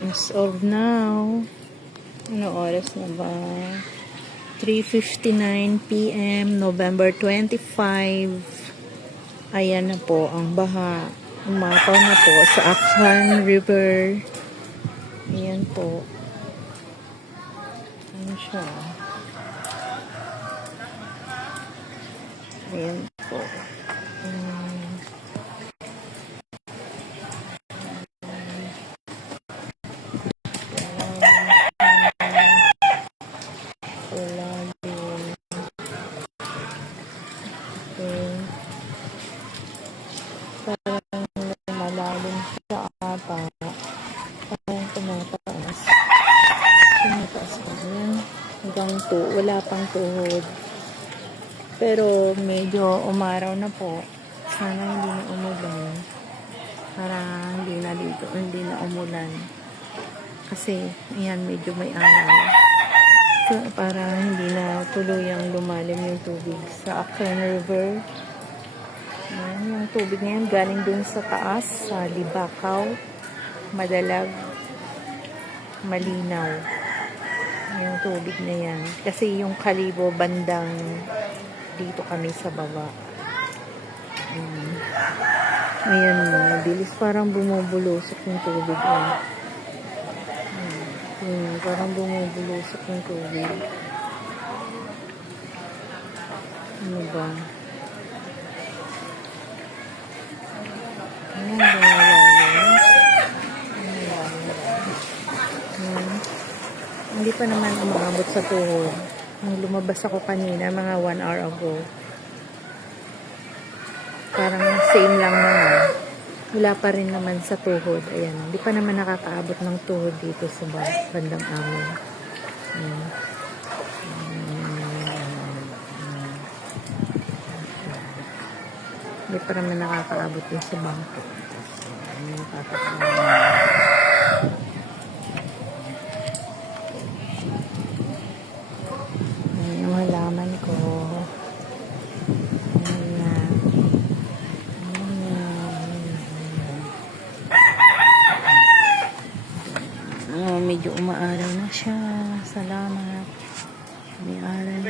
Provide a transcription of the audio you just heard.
As of now, ano oras na ba? 3:59 p.m. November 25. Ayan na po ang baha. Umapaw na po sa Aklan River. Ayan po. Ayan siya. Ayan po. Parang malalim siya ata. Parang tumataas. Tumataas pa yan. Hanggang wala pang tuhod. Pero medyo umaraw na po. Sana hindi na umulan. Para hindi na umulan. Kasi, ayan, medyo may araw. So, para hindi na tuluyang lumalim yung tubig sa Aklan River. Ayan, yung tubig ngayon galing dun sa taas, sa Libakaw, madalag, malinaw. Yung tubig na yan. Kasi yung Kalibo bandang dito kami sa baba. Ayan, mabilis parang bumubulusok yung tubig. Parang bumubulusok yung tubig. Ano ba? Hindi pa naman umabot sa tuhod. Nung lumabas ako kanina, mga 1 hour ago. Parang same lang naman. Wala pa rin naman sa tuhod. Ayan, hindi pa naman nakakaabot ng tuhod dito sa bandang amin. Hindi pa naman nakakaabot din sa bangko. Ayan yung halaman ko. Medyo umaaraw na siya. Salamat. Umaaraw.